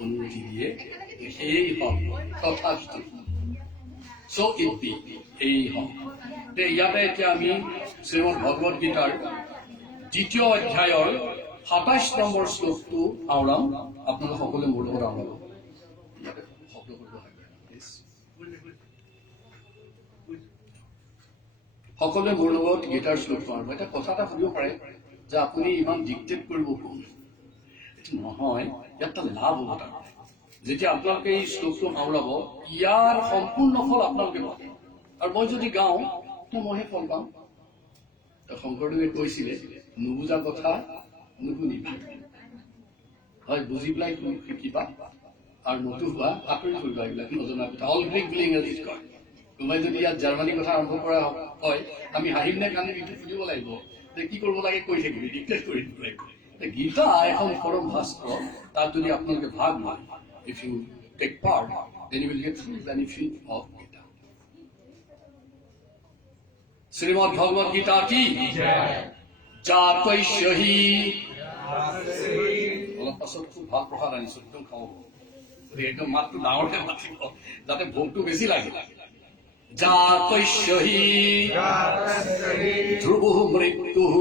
অনুমতি দিয়ে সেই হওক তথাস্তু so it be এই হওক ইয়াতে এতিয়া আমি শ্ৰীমদ ভগৱত গীতাৰ দ্বিতীয় অধ্যায়ৰ ২৭ নম্বৰ শ্লোকটো আওৰাম আপোনালোক সকলোৱে মোৰ লগত আওৰাব সকলোৱে মোৰ লগত গীতাৰ শ্লোকটো আওৰাব এটা কথা এটা সুধিব পাৰে যে আপুনি ইমান ডিক্টেট কৰিব কোন এইটো নহয় ইয়াত এটা লাভ হ'ব তাৰ যেতিয়া আপোনালোকে এই শ্লোকটো আওৰাব ইয়াৰ সম্পূৰ্ণ ফল আপোনালোকে পাব আৰু মই যদি গাওঁ মইহে ফল পাম শংকৰদেৱে কৈছিলে নুবুজা কথা নুশুনিবা হয় বুজি পেলাই শিকিবা আৰু নতুবা আঁতৰি কৰিবা এইবিলাক নজনা কথা অল গ্ৰীক বুলি ইংৰাজীত কয় কোনোবাই যদি ইয়াত জাৰ্মানী কথা আৰম্ভ কৰা হয় আমি হাঁহিম নে কান্দিম এইটো শুনিব লাগিব যে কি কৰিব লাগে কৈ থাকিবি ডিক্টেট কৰি দিব লাগিব গীতা এখন পৰম শাস্ত্ৰ তাত যদি আপোনালোকে ভাগ লয় if you take part then you will get full benefit of Gita Shrimad Bhagavad Gita কি জাতৈষ্যহি অলপ পাছত খুব ভাল প্ৰসাদ আনিছো একদম খাব একদম মাতটো ডাঙৰকে মাতিব যাতে ভোকটো বেছি লাগে জাতৈষ্যহি ধ্ৰুৱো মৃত্যুঃ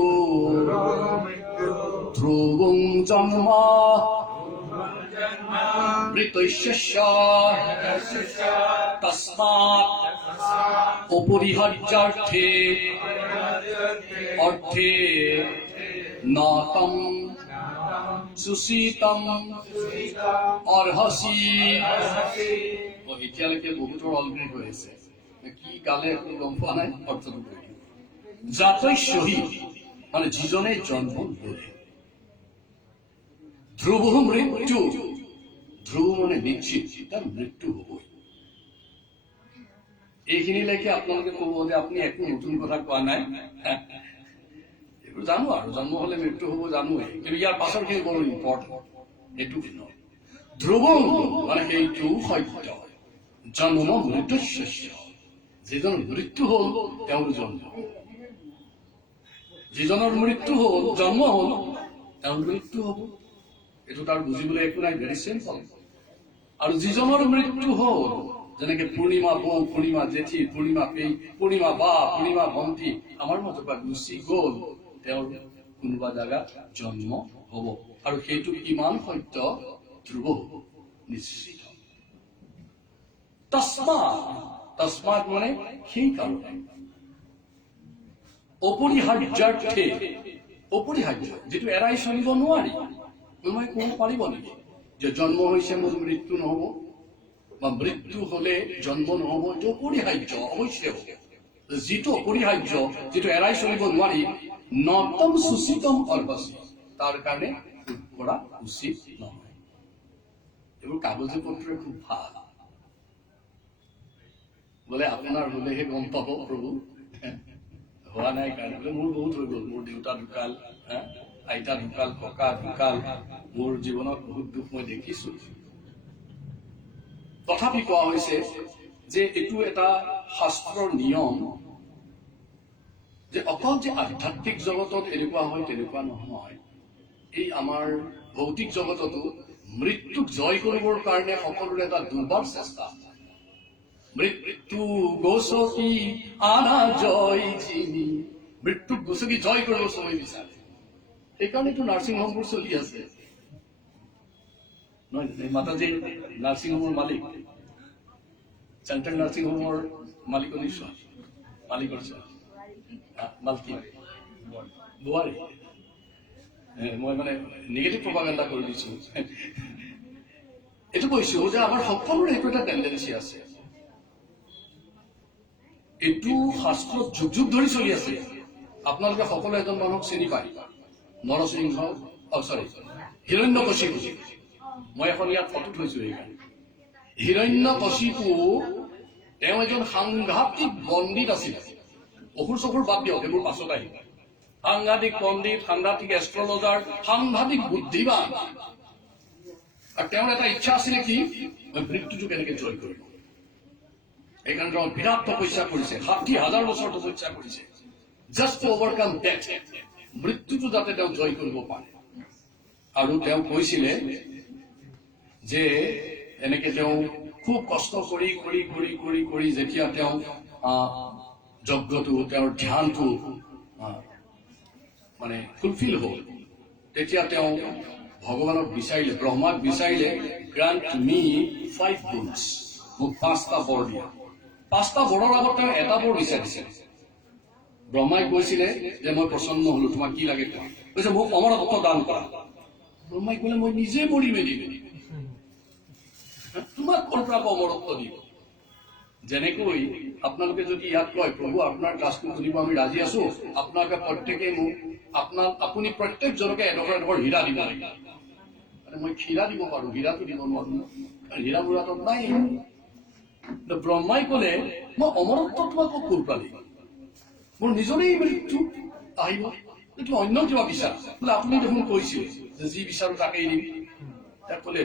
ধ্ৰুৱং জন্ম মৃতস্য তস্মাৎ অপৰিহাৰ্যাৰ্থে অৰ্থে নাতম সুশীতম অৰ্হসি এতিয়ালৈকে বহুতৰ অলগ্ৰেড হৈ আছে কি কালে একো গম পোৱা নাই অৰ্থটো কৈ জাতৈষ্যহি মানে যিজনে জন্ম ললে ধ্ৰুৱ মৃত্যু ধ্ৰুৱ মানে নিশ্চিত তাৰ মৃত্যু হবই এইখিনিলৈকে আপোনালোকে ক'ব যে আপুনি একো নতুন কথা কোৱা নাই এইবোৰ জানো আৰু জন্ম হলে মৃত্যু হব জানোৱে কিন্তু ইয়াৰ পাছৰখিনি বৰ ইম্পৰ্টেণ্ট এইটো ভিন্ন ধ্ৰুৱ মানে সেইটো সত্য জন্ম মৃত্যুস্য যিজন মৃত্যু হল তেওঁৰ জন্ম যিজনৰ মৃত্যু হল জন্ম হল তেওঁৰ মৃত্যু হব এইটো তাৰ বুজিবলৈ একো নাই ভেৰি চিম্পল আৰু যিজনৰ মৃত্যু হল যেনেকে পূৰ্ণিমা বৌ পূৰ্ণিমা জেঠি পূৰ্ণিমা পেই পূৰ্ণিমা বা পূৰ্ণিমা ভণ্টি আমাৰ মাজৰ পৰা গুচি গল তেওঁৰ কোনোবা জাগাত জন্ম হব আৰু সেইটো কিমান সত্য ধ্ৰুৱ হব নিশ্চিত তস্মাৎ মানে সেই কাৰণে অপৰিহাৰ্যাৰ্থে অপৰিহাৰ্য যিটো এৰাই চলিব নোৱাৰি কোনোবাই ক'ব পাৰিব নেকি যে জন্ম হৈছে মোৰ মৃত্যু নহব বা মৃত্যু হলে জন্ম নহব এইটো অপৰিহাৰ্য অৱশ্যে হ'ব যিটো অপৰিহাৰ্য যিটো এৰাই চলিব নোৱাৰি নতম সুচিতম অৰ্হসি তাৰ কাৰণে কৰা উচিত নহয় এইবোৰ কাগজী পত্ৰে খুব ভাল বোলে আপোনাৰ হলেহে গম পাব প্ৰভু হোৱা নাই কাৰণে বোলে মোৰ বহুত হৈ গ'ল মোৰ দেউতা ঢুকাল আইতা ঢুকাল ককা ঢুকাল মোৰ জীৱনত বহুত দুখ মই দেখিছো তথাপি কোৱা হৈছে যে এইটো এটা শাস্ত্ৰৰ নিয়ম যে অকল যে আধ্যাত্মিক জগতত এনেকুৱা হয় তেনেকুৱা নহয় এই আমাৰ ভৌতিক জগততো মৃত্যুক জয় কৰিবৰ কাৰণে সকলোৰে এটা দুৰ্বাৰ চেষ্টা মৃত্যু গছকি আনা জয় যিনি মৃত্যুক গছকি জয় কৰিব চবেই বিচাৰে সেইকাৰণেতো নাৰ্ছিং হোমবোৰ চলি আছে নহয় মাতাজী নাৰ্ছিং হোমৰ মালিক চেণ্ট্ৰেল নাৰ্ছিং হোমৰ মালিকৰ নিশ্চয় মালিকৰ মালকি বোৱাৰী মই মানে নিগেটিভ প্ৰপাগাণ্ডা কৰি দিছো এইটো কৈছো যে আমাৰ সকলোৰে এইটো এটা টেণ্ডেঞ্চি আছে এইটো শাস্ত্ৰত যুগ যুগ ধৰি চলি আছে আপোনালোকে সকলো এজন মানুহক চিনি পায় নৰসিংহ হিৰণ্যকশিপু মই এখন ইয়াত ফটো থৈছো এইকাৰণে হিৰণ্যকশিপু তেওঁ এজন সাংঘাতিক পণ্ডিত আছিল অসুৰ চকুৰ বাদ দিয়ক এইবোৰ পাছত আহিব সাংঘাতিক পণ্ডিত সাংঘাতিক এষ্ট্ৰলজাৰ সাংঘাতিক বুদ্ধিবান আৰু তেওঁৰ এটা ইচ্ছা আছিলে কি মৃত্যুটো কেনেকে জয় কৰিব সেইকাৰণে তেওঁ বিৰাট তপস্যা কৰিছে ৬০,০০০ বছৰ তপস্যা কৰিছে জাষ্ট টু অভাৰকাম ডেথ মৃত্যুটো যাতে তেওঁ জয় কৰিব পাৰে আৰু তেওঁ কৈছিলে যে এনেকে তেওঁ খুব কষ্ট কৰি কৰি কৰি কৰি কৰি যেতিয়া তেওঁ যজ্ঞটো তেওঁৰ ধ্যানটো মানে ফুলফিল হ'ল, তেতিয়া তেওঁ ভগৱানক বিচাৰিলে, ব্ৰহ্মাক বিচাৰিলে, গ্ৰান্ট মি 5 boons, মোক 5টা বৰ দিয়া। 5টা বৰৰ আগত তেওঁ এটা বৰ বিচাৰিছে। ব্ৰহ্মাই কৈছিলে যে মই প্ৰসন্ন হলো, তোমাক কি লাগে কোৱা? কৈছে মোক অমৰত্ব দান কৰা। ব্ৰহ্মাই ক'লে মই নিজে মৰি মেলিম, তোমাক ক'ৰ পৰা অমৰত্ব দিব? যেনেকৈ আপোনালোকে যদি ইয়াত কয় প্ৰভু আপোনাৰ কাজটো কৰিব আমি ৰাজি আছো, আপোনালোকে প্ৰত্যেকে মোক আপুনি প্ৰত্যেকজনকে এডোখৰ এডোখৰ হীৰা দিব লাগিব। মই হীৰা দিব পাৰো, হীৰাটো দিব নোৱাৰো, হীৰা মোৰ হাতত নাই। ব্ৰহ্মাই ক'লে মই অমৰত্ব তোমাক ক'ৰ পৰা দিম? মোৰ নিজৰেই মৃত্যু আহিব, তুমি অন্য কিবা বিচাৰা? বোলে আপুনি দেখোন কৈছিল যে যি বিচাৰো তাকেই দিম। তেওঁ ক'লে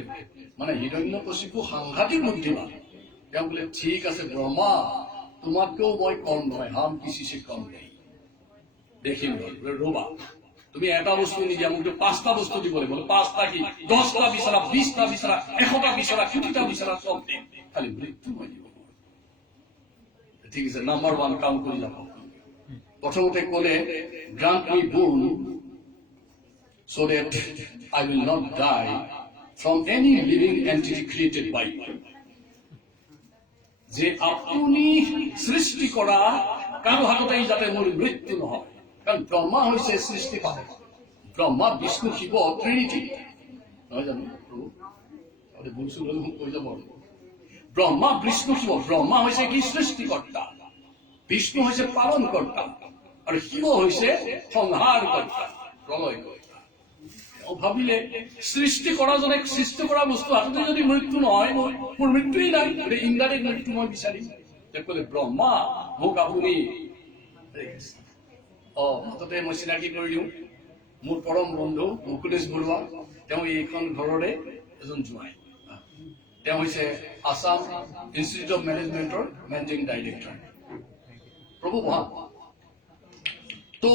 মানে হিৰণ্যকশিপু সাংঘাতিক বুদ্ধিমান। তেওঁ বোলে ঠিক আছে ব্ৰহ্মা, তোমাতকেও মই কম নহয়, হাম কিছি সে কম নেই, দেখিম ৰবা, তুমি এটা বস্তু নিদিয়া, মোক 5টা বস্তু দিব লাগিব। 5টা কি? 10টা বিচাৰা, 20টা বিচাৰা, 100টা বিচাৰা, কোটিটা বিচাৰা, চব দিম, খালি মৃত্যু মই দিব। ঠিক আছে, নাম্বাৰ 1 কাম কৰি যাব। প্ৰথমতে ক'লে grant me boon so that I will not die from any living entity created by you. যে আপুনি সৃষ্টি কৰা কাৰো হাততেই যাতে মোৰ মৃত্যু নহয়। কাৰণ ব্ৰহ্মা হৈছে সৃষ্টিপালক, ব্ৰহ্মা বিষ্ণু শিৱ ট্ৰিনিটি, নহয় জানো? ভুল হলে মোক কৈ যাব। ব্ৰহ্মা বিষ্ণু শিৱ, ব্ৰহ্মা হৈছে কি? সৃষ্টিকৰ্তা, বিষ্ণু হৈছে পালনকৰ্তা, আৰু শিৱ হৈছে সংহাৰকৰ্তা, প্ৰলয়কৰ্তা। তেওঁ ভাবিলে সৃষ্টি কৰাজনে সৃষ্টি কৰা বস্তু হাততে যদি মৃত্যু নহয়, মোৰ মৃত্যুই নাই, ইনডাইৰেক্ট মৃত্যু মই বিচাৰিম। তেওঁ ক'লে ব্ৰহ্মা মোক আপুনি হাততে মই চিনাকি কৰি দিওঁ, মোৰ পৰম বন্ধু মুকুলেশ বৰুৱা, তেওঁ এইখন ঘৰৰে এজন জোঁৱাই। তেওঁ হৈছে আছাম ইনষ্টিটিউট অফ মেনেজমেণ্টৰ মেনেজিং ডাইৰেক্টৰ। প্ৰভু ভাল। তো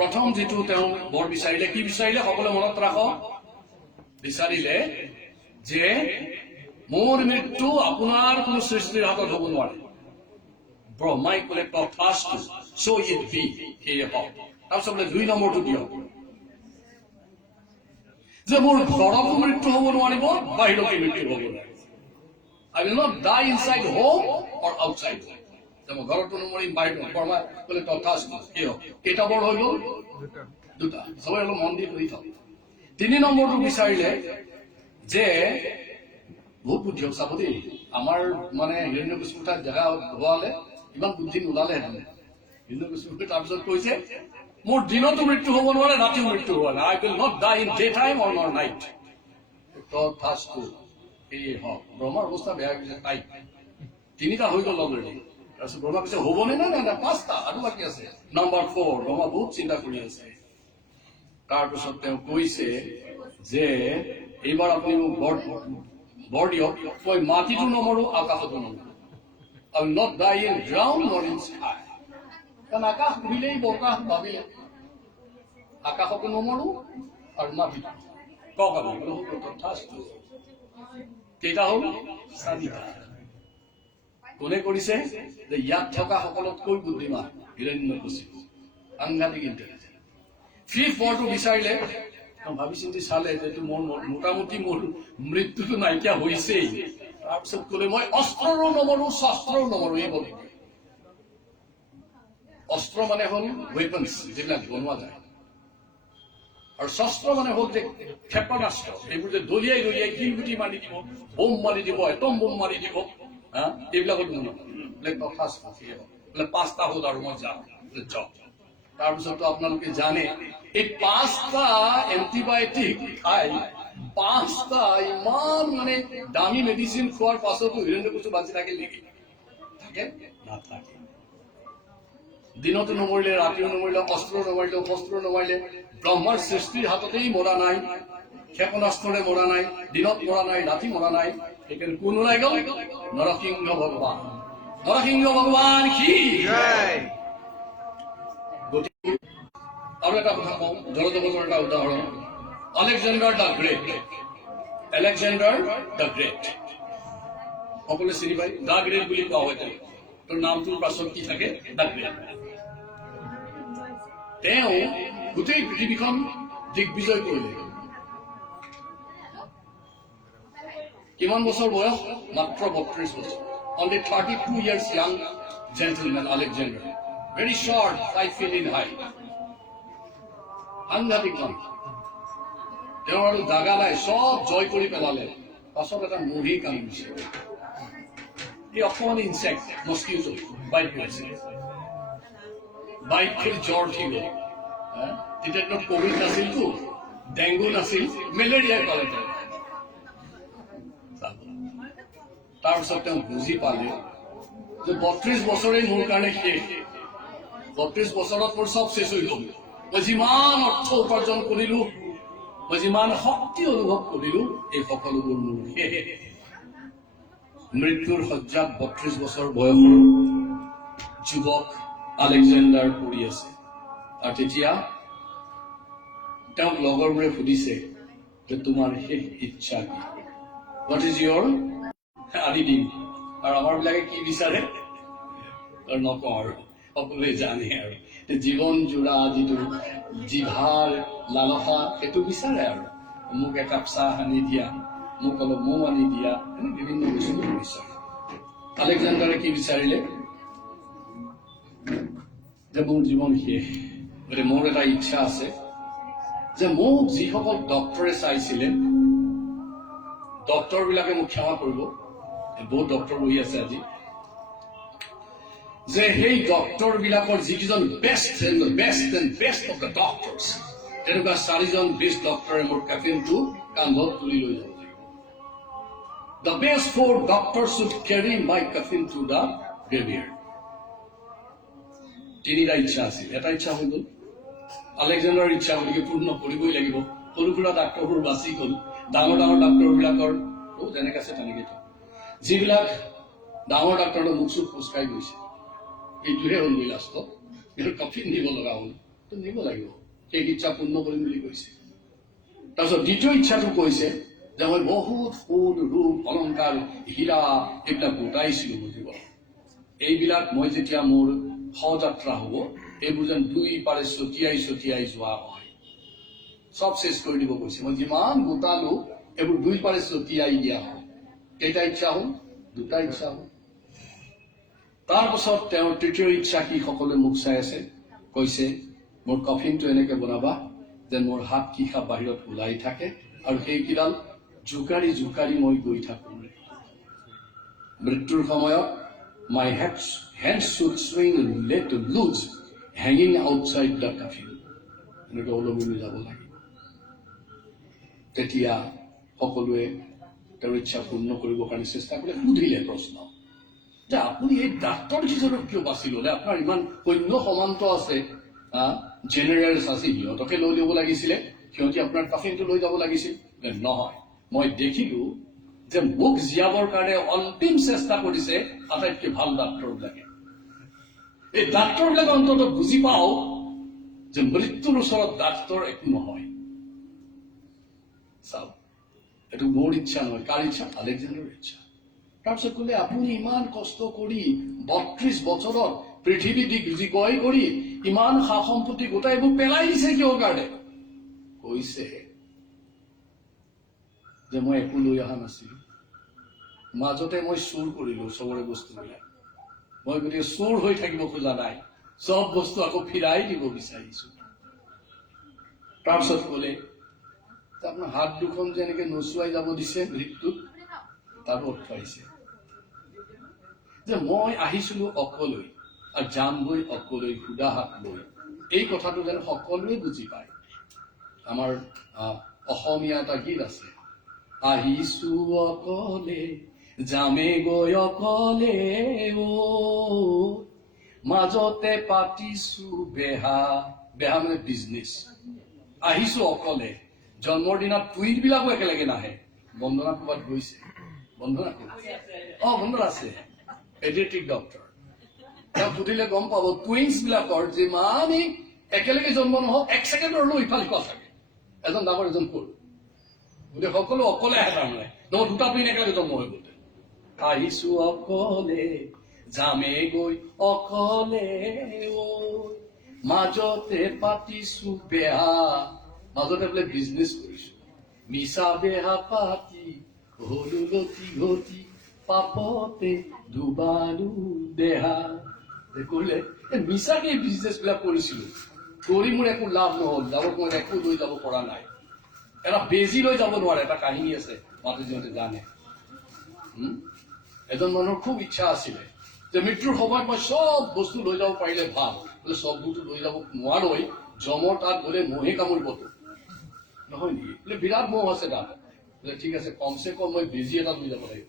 প্ৰথম যিটো তেওঁ বৰ বিচাৰিলে, কি বিচাৰিলে? সকলোৱে মনত ৰাখক, বিচাৰিলে যে মোৰ মৃত্যু আপোনাৰ কোনো সৃষ্টিৰ হাতত হ'ব নোৱাৰে। ব্ৰহ্মাই ক'লে তথাস্তু, so it be, সেয়ে হওক। তাৰপিছত বোলে 2 নম্বৰটো দিয়ক, যে মোৰ ঘৰতো মৃত্যু হ'ব নোৱাৰিব, বাহিৰতো মৃত্যু হ'ব নোৱাৰিব। I will not die inside home or outside home. মই ঘৰতো নমৰিম, বাহিৰতো। ব্ৰহ্মাই ক'লে তথাস্তু, সেয়ে হওক। কেইটা বৰ হৈ গ'ল? 2টা। সবাই অলপ মন দি কৰি থাকক। 3 নম্বৰটো বিচাৰিলে যে বহুত বুদ্ধি হওক, চাব দেই, আমাৰ মানে হিৰণ্যকশিপু তাত জেগা হোৱালে ইমান বুদ্ধি নোলালেহেঁতেন। হিৰণ্যকশিপুৱে তাৰপিছত কৈছে মোৰ দিনতো মৃত্যু হ'ব নোৱাৰে, ৰাতিও মৃত্যু হ'ব নোৱাৰে। I will not die in daytime or night. তথাস্তু, সেয়ে হওক। ব্ৰহ্মাৰ অৱস্থা বেয়া হৈ গৈছে, তাই 3টা হৈ গ'ল অলৰেডি। তাৰপিছত ব্ৰহ্মা কৈছে হ'বনে? নাই, 5টা আৰু বাকী আছে। নম্বৰ 4, ব্ৰহ্মা বহুত চিন্তা কৰি আছে। তাৰপিছত তেওঁ কৈছে যে এইবাৰ আপুনি মোক বৰ দিয়ক, মই মাটিটো নমৰো, আকাশতো নমৰো। I will not die in ground nor in sky. কাৰণ আকাশ ঘূৰিলেই বতাহ ভাবিলে, আকাশতো নমৰো আৰু মাটিটো। কওক আপুনি, তথাস্তু। কেইটা হ'ল? 4টা। কোনে কৰিছে? যে ইয়াত থকা সকলোতকৈ বুদ্ধিমান হিৰণ্যকশিপু, সাংঘাতিক ইণ্টেলিজেন্ট। 5th বৰটো বিচাৰিলে, ভাবি চিন্তি চালে যে মোৰ মোটামুটি মোৰ মৃত্যুটো নাইকিয়া হৈছেই। তাৰপিছত ক'লে মই অস্ত্ৰৰো নমৰো, শস্ত্ৰৰো নমৰো। এই বলি অস্ত্ৰ মানে হ'ল ৱেপন্স, যিবিলাক বনোৱা যায়, আৰু শস্ত্ৰ মানে হ'ল যে ক্ষেপণাস্ত্ৰ, এইবোৰ যে দলিয়াই দলিয়াই কিলগুটি মাৰি দিব, বোম মাৰি দিব, এটম বোম মাৰি দিব, এইবিলাকত বোলে তথাস্তু, বোলে 5টা হ'ল আৰু মই যাওঁ। তাৰপিছতো আপোনালোকে জানে এই 5টা এণ্টিবায়টিক খাই 5টা ইমান মানে দামী মেডিচিন খোৱাৰ পাছতো হিৰণ্যকশিপু বাচি থাকিল নেকি? থাকে? নাথাকে। দিনতো নমৰিলে, ৰাতিও নমৰিলে, অস্ত্ৰ নমাৰিলে, শস্ত্ৰ নমাৰিলে। ব্ৰহ্মাৰ সৃষ্টিৰ হাততেই মৰা নাই, ক্ষেপণাস্ত্ৰৰে মৰা নাই, দিনত মৰা নাই, ৰাতি মৰা নাই। সেইকাৰণে কোন ওলাই গ'ল? নৰসিংহ ভগৱান। নৰসিংহ ভগৱান কি? আৰু এটা কথা কওঁ, জলজগতৰ এটা উদাহৰণ, Alexander the great. Alexander the Great. সকলে চিনি পায় দ্য গ্ৰেট বুলি কোৱা হয় তেওঁ তোৰ নামটোৰ পাছত কি থাকে দ্য গ্ৰেট তেওঁ গোটেই পৃথিৱীখন দিগ্বিজয় কৰিলে কিমান বছৰ বয়স মাত্ৰ 32 বছৰ only 32 years young gentleman Alexander very short 5 feet in height সাংঘাতিক মানুহ তেওঁ আৰু জাগা নাই সব জয় কৰি পেলালে পাছত এটা মুঢ়ি কান্দিছে এই অকণমান ইনচেক্ট মস্কিউটো বাইট কৰিছে বাইট কৰি জ্বৰ উঠি গ'ল তেতিয়াতো কোভিড নাছিলতো ডেংগু নাছিল মেলেৰিয়াই পালে তাৰপিছত তেওঁ বুজি পালে যে 32 বছৰেই মোৰ কাৰণে শেষ 32 বছৰত মোৰ চব শেষ হৈ গ'ল মই যিমান অৰ্থ উপাৰ্জন কৰিলো মই যিমান শক্তি অনুভৱ কৰিলো এই সকলোবোৰ মোৰ শেষ মৃত্যুৰ সজ্জাত 32 বছৰ বয়সৰ যুৱক আলেকজেণ্ডাৰ পৰি আছে আৰু তেতিয়া তেওঁক লগৰবোৰে সুধিছে যে তোমাৰ শেষ ইচ্ছা কি হোৱাট ইজ ইয়ৰ আদি দিম আৰু আমাৰ বিলাকে কি বিচাৰে আৰু নকওঁ আৰু সকলোৱে জানে আৰু জীৱন জোৰা যিটো জিভাৰ লালসা সেইটো বিচাৰে আৰু মোক একাপ চাহ আনি দিয়া মোক অলপ মৌ আনি দিয়া এনে বিভিন্ন বস্তু বিচাৰে আলেকজেণ্ডাৰে কি বিচাৰিলে যে মোৰ জীৱন শেষ গতিকে মোৰ এটা ইচ্ছা আছে যে মোক যিসকল ডক্টৰে চাইছিলে ডক্টৰ বিলাকে মোক ক্ষমা কৰিব বহুত ডক্টৰ বহি আছে আজি যে সেই ডক্টৰ বিলাকৰ যিকেইজন বেষ্ট অফ দ্য ডক্টৰ্ছ তেনেকুৱা 4জন বেষ্ট ডক্টৰে মোৰ কেফিনটো কান্ধত তুলি লৈ যাব The best 4 doctors should carry my coffin to the graveyard. তিনিটা ইচ্ছা আছিল এটা ইচ্ছা হৈ গ'ল আলেকজেণ্ডাৰৰ ইচ্ছা গতিকে পূৰ্ণ কৰিবই লাগিব সৰু সুৰা ডাক্তৰবোৰ বাচি গ'ল ডাঙৰ ডাক্তৰবিলাকৰ যেনেকে আছে তেনেকে যিবিলাক ডাঙৰ ডাক্তৰৰ মুখ চুখ খোজকাঢ়ি গৈছে এইটোহে হ'ল লাষ্টত কিন্তু কফিন নিব লগা হ'ল তো নিব লাগিব সেই ইচ্ছা পূৰ্ণ কৰিম বুলি কৈছে তাৰপিছত দ্বিতীয় ইচ্ছাটো কৈছে যে মই বহুত ফুল ৰূপ অলংকাৰ হীৰা এইবিলাক গোটাইছিলো মোৰ জীৱনত এইবিলাক মই যেতিয়া মোৰ শৱযাত্ৰা হ'ব এইবোৰ যেন দুই পাৰে ছটিয়াই যোৱা হয় চব শেষ কৰি দিব কৈছে মই যিমান গোটালো এইবোৰ দুই পাৰে ছটিয়াই দিয়া হয় কেইটা ইচ্ছা হ'ল দুটা ইচ্ছা হ'ল তাৰপাছত তেওঁৰ তৃতীয় ইচ্ছা কি সকলোৱে মুখ চাই আছে কৈছে মোৰ কফিনটো এনেকে বনাবা যেন মোৰ হাত কিখা বাহিৰত ওলাই থাকে আৰু সেইকেইডাল জোকাৰি মই গৈ থাকো মৃত্যুৰ সময়ত my hands should swing let loose hanging outside the coffin এনেকে ওলমি যাব লাগিব তেতিয়া সকলোৱে তেওঁৰ ইচ্ছা পূৰ্ণ কৰিবৰ কাৰণে চেষ্টা কৰিলে সুধিলে প্ৰশ্ন যে আপুনি এই ডাক্তৰ হিচাপে কিয় বাছি ল'লে আপোনাৰ ইমান সৈন্য সমান্ত আছে জেনেৰেলছ আছে সিহঁতকে লৈ ল'ব লাগিছিলে সিহঁতি আপোনাৰ কফিনটো লৈ যাব লাগিছিল নহয় মই দেখিলো যে মোক জীয়াবৰ কাৰণে অন্তিম চেষ্টা কৰিছে আটাইতকৈ ভাল ডাক্তৰবিলাকে এই ডাক্তৰবিলাকে অন্ততঃ বুজি পাওঁ যে মৃত্যুৰ ওচৰত ডাক্তৰ একো নহয় চাওক এইটো মোৰ ইচ্ছা নহয় কাৰ ইচ্ছা আলেকজেণ্ডাৰৰ ইচ্ছা তাৰপিছত ক'লে আপুনি ইমান কষ্ট কৰি 32 বছৰত পৃথিৱী দিগ্বিজয় কৰি ইমান সা সম্পত্তি গোটাই এইবোৰ পেলাই দিছে কিহৰ কাৰণে কৈছে যে মই একো লৈ অহা নাছিলো মাজতে মই চুৰ কৰিলো চবৰে বস্তুবিলাক মই গতিকে চোৰ হৈ থাকিব খোজা নাই চব বস্তু আকৌ ফিৰাই দিব বিচাৰিছো তাৰপিছত ক'লে আপোনাৰ হাত দুখন যে এনেকে নচুৱাই যাব দিছে মৃত্যুত তাৰ অৰ্থ আহিছে যে মই আহিছিলো অকলৈ আৰু যামগৈ অকলৈ সুদা হাত লৈ এই কথাটো যেন সকলোৱে বুজি পায় আমাৰ অসমীয়া এটা গীত আছে আহিছো অকলে যামে গৈ অকলে মাজতে পাতিছো বেহা মানে বিজনেছ আহিছো অকলে জন্মৰ দিনা টুইট বিলাকো একেলগে নাহে বন্দনা ক'ৰবাত গৈছে বন্দনা বন্দনা আছে পেডিয়াট্ৰিক ডক্টৰ তেওঁ সুধিলে গম পাব টুইন্স বিলাকৰ যিমানেই একেলগে জন্ম নহওক 1 ছেকেণ্ডৰ লৈ ইফাল সিফাল থাকে এজন ডাঙৰ এজন সৰু গতিকে সকলো অকলে আহে তাৰমানে নহয় দুটা পিন একেলগে জন্ম হৈ গ'ল আহিছো অকলে যামে গৈ অকলে ঐ মাজতে পাতিছো বেহা মাজতে বোলে বিজনেছ কৰিছো মিছা বেহা পাতি হলো লতি ঘটি পাপতে ডুবালো দেহা কৰিলে মিছাকে বিজনেছ বিলাক কৰিছিলো কৰি মোৰ একো লাভ নহল যাবৰ সময়ত একো লৈ যাব পৰা নাই এটা বেজি লৈ যাব নোৱাৰে এটা কাহিনী আছে মাতৃজনতে জানে এজন মানুহৰ খুব ইচ্ছা আছিলে যে মৃত্যুৰ সময়ত মই চব বস্তু লৈ যাব পাৰিলে ভাল বোলে চব বস্তু লৈ যাব নোৱাৰৈ জমৰ তাত গ'লে মহে কামুৰিবতো নহয় নেকি বোলে বিৰাট মহ আছে তাত বোলে ঠিক আছে কমচে কম মই বেজি এটা লৈ যাব লাগিব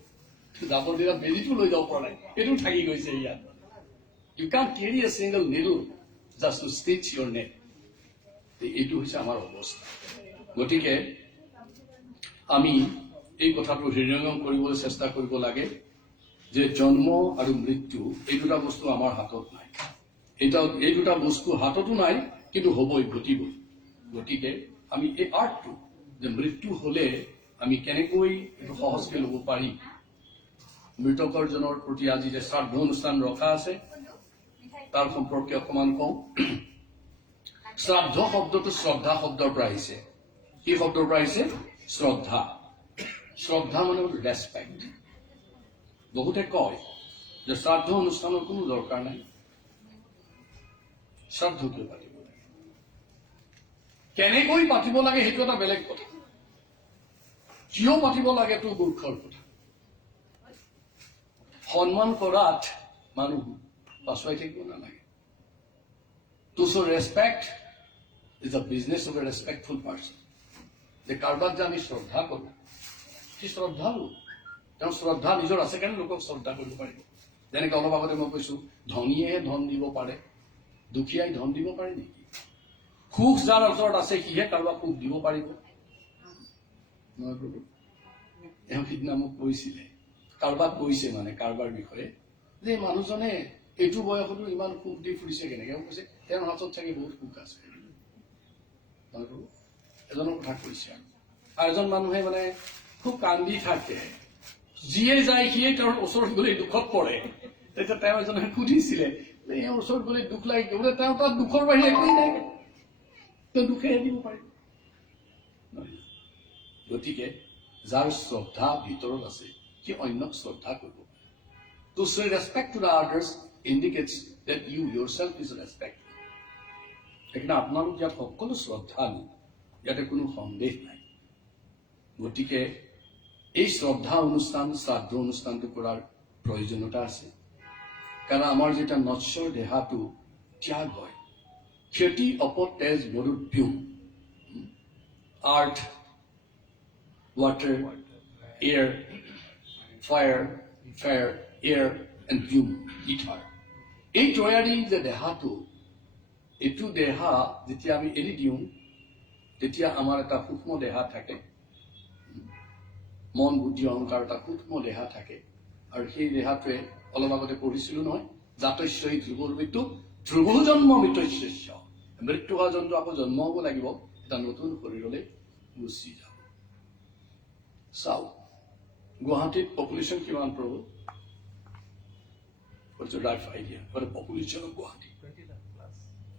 যাবৰ দিনত বেজিটো লৈ যাব পৰা নাই এইটো থাকি গৈছে ইয়াত you can carry a single needle just to stitch your neck এইটো হৈছে আমাৰ অৱস্থা গতিকে আমি এই কথাটো হৃদয়ঙ্গম কৰিবলৈ চেষ্টা কৰিব লাগে যে জন্ম আৰু মৃত্যু এই দুটা বস্তু আমাৰ হাতত নাই এই দুটা বস্তু হাততো নাই কিন্তু হ'বই ঘটিব গতিকে আমি এই আৰ্টটো যে মৃত্যু হলে আমি কেনেকৈ এইটো সহজকৈ ল'ব পাৰিম মৃতকৰজনৰ প্ৰতি আজি যে শ্ৰাদ্ধ অনুষ্ঠান ৰখা আছে তাৰ সম্পৰ্কে অকণমান কওঁ শ্ৰাদ্ধ শব্দটো শ্ৰদ্ধা শব্দৰ পৰা আহিছে কি শব্দৰ পৰা আহিছে শ্ৰদ্ধা শ্ৰদ্ধা মানে ৰেচপেক্ট বহুতে কয় যে শ্ৰাদ্ধ অনুষ্ঠানৰ কোনো দৰকাৰ নাই শ্ৰাদ্ধ কিয় পাতিব লাগে কেনেকৈ পাতিব লাগে সেইটো এটা বেলেগ কথা কিয় পাতিব লাগেতো মূৰ্খৰ কথা সন্মান কৰাত মানুহ পাছুৱাই থাকিব নালাগে to show' respect is a business of a respectful person যে কাৰোবাক যে আমি শ্ৰদ্ধা কৰোঁ কি শ্ৰদ্ধালু তেওঁ শ্ৰদ্ধা নিজৰ আছে কাৰণে লোকক শ্ৰদ্ধা কৰিব পাৰিব যেনেকৈ অলপ আগতে মই কৈছো ধনীয়েহে ধন দিব পাৰে দুখীয়াই ধন দিব পাৰে নেকি সুখ যাৰ ওচৰত আছে সিহে কাৰোবাক সুখ দিব পাৰিব নহয় প্ৰভু এওঁ সিদিনা মোক কৈছিলে কাৰোবাক কৈছে মানে কাৰোবাৰ বিষয়ে যে মানুহজনে এইটো বয়সতো ইমান সুখ দি ফুৰিছে কেনেকে এওঁ কৈছে তেওঁৰ হাতত চাগে বহুত সুখ আছে নহয় প্ৰভু এজনৰ কথা কৈছে আৰু এজন মানুহে মানে খুব কান্দি থাকে যিয়ে যায় সিয়ে তেওঁৰ ওচৰত গ'লে দুখত পৰে তেতিয়া তেওঁ এজনে সুধিছিলে এওঁৰ ওচৰত গ'লে দুখ লাগে বোলে তেওঁ তাত দুখৰ বাহিৰে একোৱেই নাই তেওঁ দুখেহে দিব পাৰিব গতিকে যাৰ শ্ৰদ্ধা ভিতৰত আছে সি অন্যক শ্ৰদ্ধা কৰিব to show' respect to the others indicates that you yourself is respect সেইকাৰণে আপোনালোক ইয়াত সকলো শ্ৰদ্ধালু ইয়াতে কোনো সন্দেহ নাই গতিকে এই শ্ৰদ্ধা অনুষ্ঠান শ্ৰাদ্ধ অনুষ্ঠানটো কৰাৰ প্ৰয়োজনীয়তা আছে কাৰণ আমাৰ যেতিয়া নশ্বৰ দেহাটো ত্যাগ হয় ক্ষতি অপত তেজ মৰুত ব্যুম earth water air fire air and ব্যুম ইথাৰ এই তৈয়াৰী যে দেহাটো এইটো দেহা যেতিয়া আমি এৰি দিওঁ তেতিয়া আমাৰ এটা সূক্ষ্ম দেহা থাকে মন বুদ্ধি অহংকাৰ এটা সূক্ষ্ম দেহা থাকে আৰু সেই দেহাটোৱে অলপ আগতে পঢ়িছিলো নহয় জাতস্যই ধ্ৰুৱৰ মৃত্যু ধ্ৰুৱ জন্ম মৃত্যস্য মৃত্যু হোৱা জন্তু আকৌ জন্ম হ'ব লাগিব এটা নতুন শৰীৰলৈ গুচি যাব চাওক গুৱাহাটীত পপুলেশ্যন কিমান প্ৰভু What's your rough idea? What a population of Guwahati?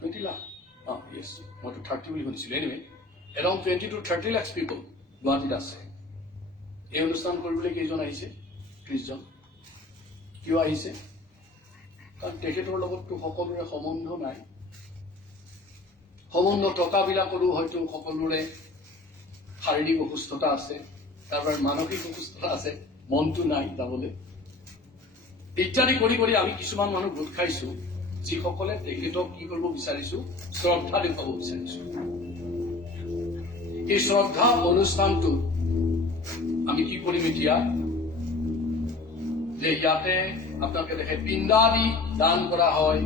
20 lakh. Ah, yes. Not to 30 will consider. Anyway, around 20 to 30 lakhs people Guwahati does. এই অনুষ্ঠান কৰিবলৈ কেইজন আহিছে 30 জন কিয় আহিছে কাৰণ তেখেতৰ লগততো সকলোৰে সম্বন্ধ নাই সম্বন্ধ টকাবিলাকৰো হয়তো সকলোৰে শাৰীৰিক অসুস্থতা আছে তাৰপৰা মানসিক অসুস্থতা আছে মনটো নাই যাবলৈ ইত্যাদি কৰি কৰি আমি কিছুমান মানুহ গোট খাইছো যিসকলে তেখেতক কি কৰিব বিচাৰিছো শ্ৰদ্ধা দেখুৱাব বিচাৰিছো এই শ্ৰদ্ধা অনুষ্ঠানটো আমি কি কৰিম এতিয়া যে ইয়াতে আপোনালোকে দেখে পিণ্ডাদি দান কৰা হয়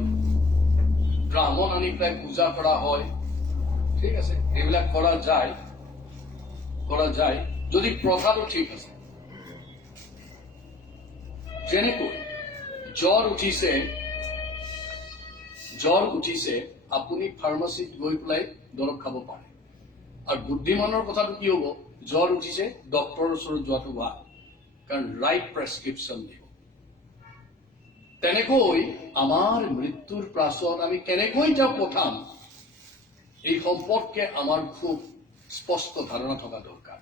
ব্ৰাহ্মণ আনি পেলাই পূজা কৰা হয় ঠিক আছে এইবিলাক কৰা যায় যদি প্ৰথাটো ঠিক আছে যেনেকৈ জ্বৰ উঠিছে আপুনি ফাৰ্মাচীত গৈ পেলাই দৰৱ খাব পাৰে আৰু বুদ্ধিমানৰ কথাটো কি হ'ব জ্বৰ উঠিছে ডক্টৰৰ ওচৰত যোৱাটো ভাল, কাৰণ ৰাইট প্ৰেছক্ৰিপশ্যন দিব। তেনেকৈ আমাৰ মৃত্যুৰ পাছত আমি কেনেকৈ তেওঁক পঠাম এই সম্পৰ্কে আমাৰ খুব স্পষ্ট ধাৰণা থকা দৰকাৰ।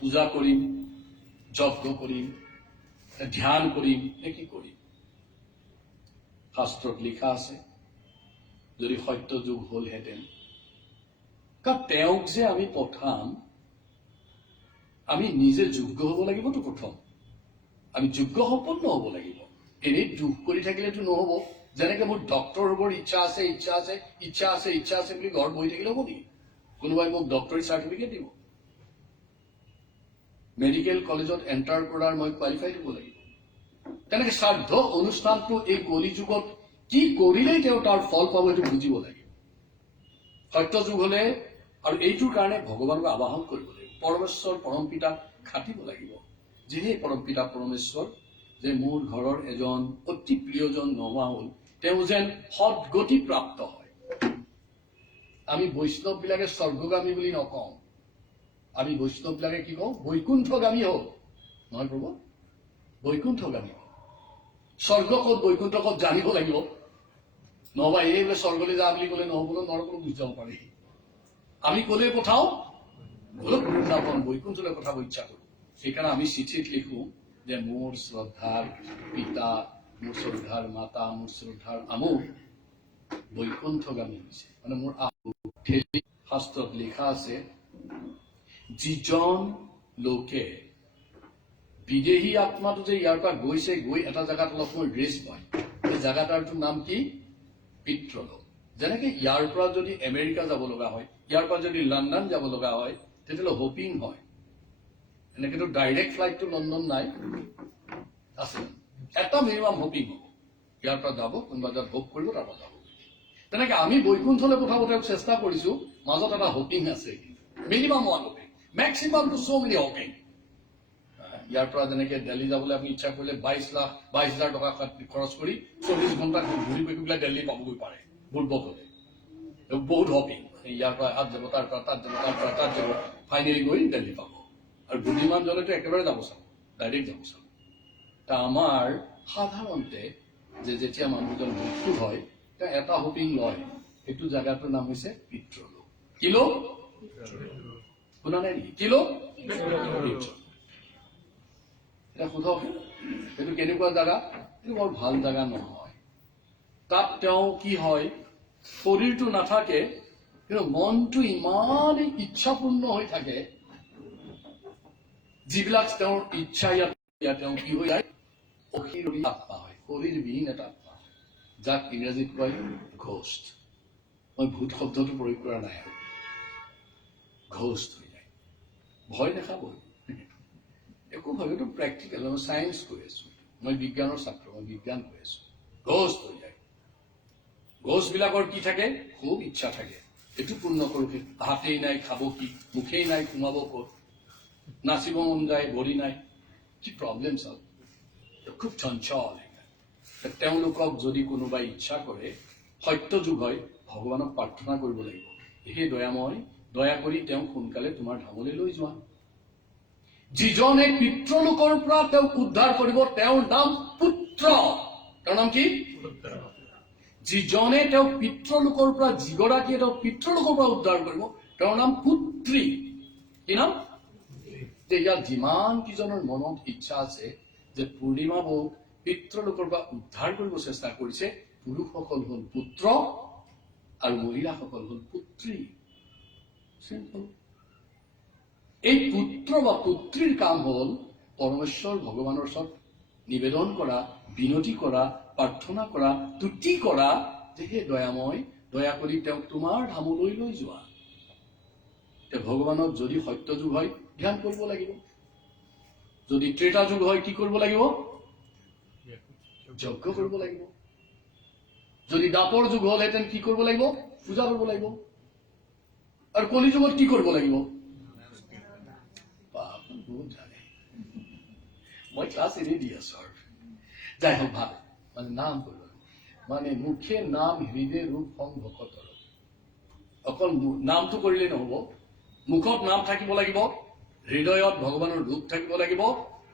পূজা কৰিম, যজ্ঞ কৰিম, ধ্যান কৰিম নে কি কৰিম? শাস্ত্ৰত লিখা আছে, যদি সত্য যুগ হলহেঁতেন, কাৰণ তেওঁক যে আমি পঠাম আমি নিজে যোগ্য হব লাগিবতো। প্ৰথম আমি যোগ্য সম্পন্ন হব লাগিব। এনেই দুখ কৰি থাকিলেতো নহব। যেনেকে মোৰ ডক্টৰ হবৰ ইচ্ছা আছে বুলি ঘৰত বহি থাকিলে হ'ব নেকি? কোনোবাই মোক ডক্টৰী চাৰ্টিফিকেট দিব, মেডিকেল কলেজত এণ্টাৰ কৰাৰ মই কোৱালিফাইড হ'ব লাগিব। তেনেকে শ্ৰাদ্ধ অনুষ্ঠানটো এই কলি যুগত কি কৰিলেই তেওঁ তাৰ ফল পাব সেইটো বুজিব লাগিব। সত্য যুগ হলে আৰু এইটোৰ কাৰণে ভগৱানক আবাহন কৰিব লাগিব, পৰমেশ্বৰ পৰম পিতাক খাটিব লাগিব যে হে পৰম পিতা পৰমেশ্বৰ, যে মোৰ ঘৰৰ এজন অতি প্ৰিয়জন নোহোৱা হ'ল, তেওঁ যেন সদগতি প্ৰাপ্ত হয়। আমি বৈষ্ণৱ বিলাকে স্বৰ্গগামী বুলি নকওঁ, আমি বৈষ্ণৱ বিলাকে কি কওঁ? বৈকুণ্ঠগামী হওক। নহয় প্ৰভু, বৈকুণ্ঠগামী হওক। স্বৰ্গ ক'ত বৈকুণ্ঠ ক'ত জানিব লাগিব, নহবা এই বোলে স্বৰ্গলৈ যা বুলি ক'লে নহব, নৰকলৈ গুচি যাব পাৰি। আমি ক'লে পঠাও গোলক বৃন্দাবন বৈকুণ্ঠলৈ পঠাব ইচ্ছা কৰো। সেইকাৰণে আমি চিঠিত লিখো যে মোৰ শ্ৰদ্ধাৰ পিতা, মোৰ শ্ৰদ্ধাৰ মাতা, মোৰ শ্ৰদ্ধাৰ আমুক বৈকুণ্ঠগামী হৈছে, মানে মোৰ শাস্ত্ৰত লিখা আছে, যিজন লোকে বিদেহী আত্মাটো যে ইয়াৰ পৰা গৈছে, গৈ এটা জেগাত অলপ সময় ৰেষ্ট পায়, সেই জেগাটাৰটোৰ নাম কি? পিতৃলোক। যেনেকে ইয়াৰ পৰা যদি আমেৰিকা যাব লগা হয়, ইয়াৰ পৰা যদি লণ্ডন যাব লগা হয়, তেতিয়াহ'লে হোপিং হয়। এনেকেতো ডাইৰেক্ট ফ্লাইটটো লণ্ডন নাই, আছে এটা মিনিমাম হোপিং হ'ব। ইয়াৰ পৰা যাব, কোনোবা যাত হোপ কৰিব, তাৰ পৰা যাব। তেনেকে আমি বৈকুণ্ঠলৈ পঠাবলৈ চেষ্টা কৰিছো, মাজত এটা হোপিং আছে, minimum one hopping, maximum two so' many hopping. ইয়াৰ পৰা যেনেকে দিল্লী যাবলৈ আপুনি ইচ্ছা কৰিলে 22,00,000 টকা খৰচ কৰি 24 ঘণ্টা ঘূৰি গৈ পেলাই দিল্লী পাবগৈ পাৰে বুৰ্বক হলে। বহুত হপিং, ইয়াৰ পৰা হাত যাব, তাৰ পৰা তাত যাব, তাৰ পৰা তাত যাব, ফাইনেলি গৈ দিল্লী পাব। আৰু বুদ্ধিমান জনেতো একেবাৰে যাব চাব, ডাইৰেক্ট যাব চাব। আমাৰ সাধাৰণতে যে যেতিয়া মানুহজন মৃত্যু হয়, তেওঁ এটা হোপিং লয়, সেইটো জেগাটোৰ নাম হৈছে পিতৃলোক। কি লোক? শুনা নাই নেকি? কি লোক? এতিয়া সোধক, সেইটো কেনেকুৱা জেগা? এইটো বৰ ভাল জেগা নহয়। তাত তেওঁ কি হয়, শৰীৰটো নাথাকে, কিন্তু মনটো ইমানেই ইচ্ছাপূৰ্ণ হৈ থাকে, যিবিলাক তেওঁৰ ইচ্ছা ইয়াত তেওঁ কি হৈ যায়, অশৰীৰী আত্মা হয়, শৰীৰবিহীন এটা আত্মা, যাক ইংৰাজীত কয় ঘোষ্ট। মই ভূত শব্দটো প্ৰয়োগ কৰা নাই আৰু ঘোষ্ট হৈ যায়। ভয় দেখাবই, একো ভয়, এইটো প্ৰেক্টিকেল, মই চায়েন্স কৈ আছো, মই বিজ্ঞানৰ ছাত্ৰ, মই বিজ্ঞান কৈ আছো। ঘোষ্ট হৈ যায়। ঘোষ্ট বিলাকৰ কি থাকে? খুব ইচ্ছা থাকে, এইটো পূৰ্ণ কৰো, হাতেই নাই খাব কি, মুখেই নাই সোমাব ক'ত, নাচিব মন যায় ভৰি নাই, কি প্ৰব্লেম চাওক, খুব চঞ্চল। তেওঁলোকক যদি কোনোবাই ইচ্ছা কৰে, সত্য যুগ হয়, ভগৱানক প্ৰাৰ্থনা কৰিব লাগিব, হে দয়াময়, দয়া কৰি তেওঁক সোনকালে তোমাৰ ধামলৈ লৈ যোৱা। যিজনে পিতৃলোকৰ পৰা তেওঁক উদ্ধাৰ কৰিব, তেওঁৰ নাম পুত্ৰ। তেওঁৰ নাম কি? যিজনে তেওঁক পিতৃলোকৰ পৰা, যিগৰাকীয়ে তেওঁক পিতৃলোকৰ পৰা উদ্ধাৰ কৰিব, তেওঁৰ নাম পুত্ৰী। কি নাম? যে ইয়াত যিমান কিজনৰ মনত ইচ্ছা আছে যে পূৰ্ণিমা বৌক পিতৃলোকৰ পৰা উদ্ধাৰ কৰিব চেষ্টা কৰিছে, পুৰুষসকল হল পুত্ৰ আৰু মহিলাসকল হল পুত্ৰী। চিম্পল। এই পুত্ৰ বা পুত্ৰীৰ কাম হল পৰমেশ্বৰ ভগৱানৰ ওচৰত নিবেদন কৰা, বিনতি কৰা, প্ৰাৰ্থনা কৰা, তুতি কৰা, যে হে দয়াময়, দয়া কৰি তেওঁক তোমাৰ ধামলৈ লৈ যোৱা। ভগৱানক যদি সত্য যুগ হয়, ধ্যান কৰিব লাগিব। যদি ত্ৰেতা যুগ হয়, কি কৰিব লাগিব? যজ্ঞ কৰিব লাগিব। যদি দাপৰ যুগ হলহেঁতেন কি কৰিব লাগিব? পূজা কৰিব লাগিব। আৰু কলি যুগত কি কৰিব লাগিব? বহুত জানে, মই ক্লাছ এৰি দি আছো আৰু যাই হোক, ভাল মানে নাম কৰিব, মানে মুখে নাম হৃদয় ৰূপ সং ভকতৰ। অকল নামটো কৰিলে নহব, মুখত নাম থাকিব লাগিব, হৃদয়ত ভগৱানৰ ৰূপ থাকিব লাগিব,